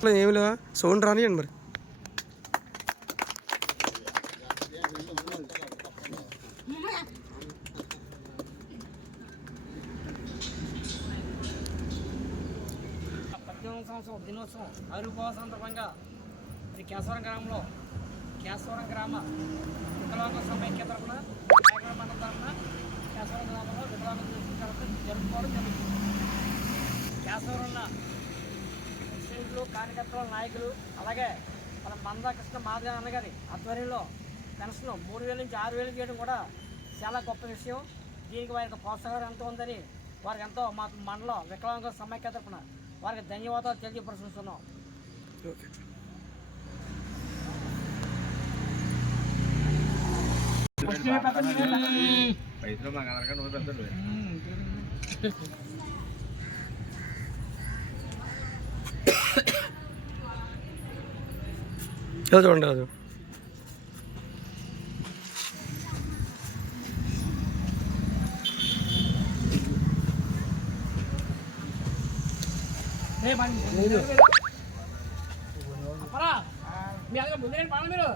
ఏమి లేవా? సౌండ్ రానియండి మరి. పద్దెనిమిది సంవత్సరం దినోత్సవం. ఆవిర్భావ సందర్భంగా శ్రీ కేశవరం గ్రామంలో కేశవరం గ్రామ వికలాంగ సమైక్య తరఫున నాయకుల మండలం తరఫున కేశవరం గ్రామంలో వికలాంగ జరుపుకోవడం జరుగుతుంది. కేశవరంలో ప్రెసిడెంట్లు కార్యకర్తలు నాయకులు అలాగే మన మందాకృష్ణ మాధవ అన్నగారి ఆధ్వర్యంలో పెన్షన్ మూడు వేల నుంచి ఆరు వేలు చేయడం కూడా చాలా గొప్ప విషయం. దీనికి వారి యొక్క ప్రోత్సాహం ఎంతో ఉందని వారికి ఎంతో మా మండలం వికలాంగ సమైక్య తరఫున వారికి ధన్యవాదాలు తెలియపరుస్తున్నాం ఓకే పైసలు మాకు అనగా నువ్వు పెద్దలు ఏదో చూడండి అందరూ ముందే పడాలి మీరు